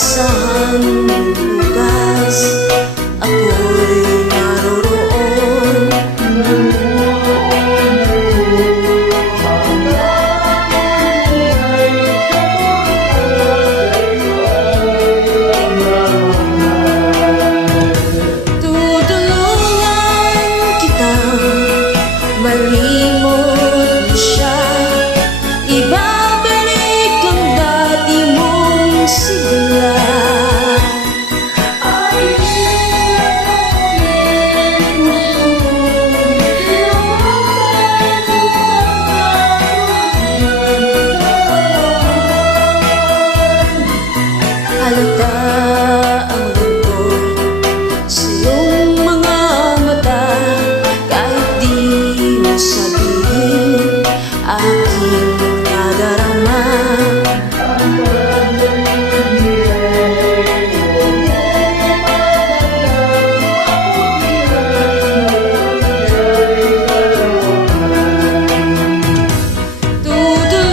Asahan bukas ako'y naroroon. Tutulungan kitang malimot mo siya, ibabalik ang dati mong sigla. Halata ang lungkot sa iyong mga mata, kahit di mo sabihin aking nadarama.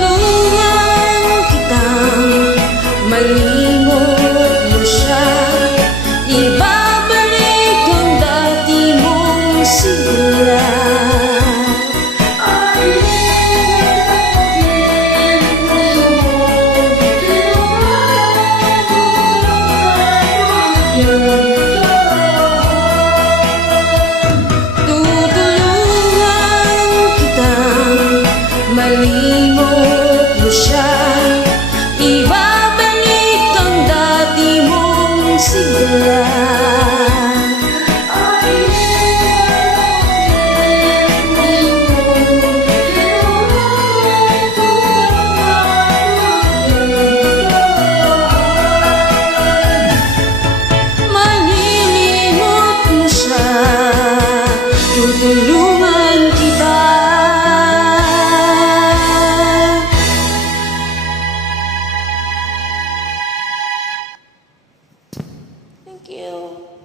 Tutulungan kitang malimot mo siya, ibabalik ang dati mong sigla. Tutulungan kitang malimot mo siya, ibabalik ang dati mong sigla. Malilimot mo siya, tutulungan kita. Thank you.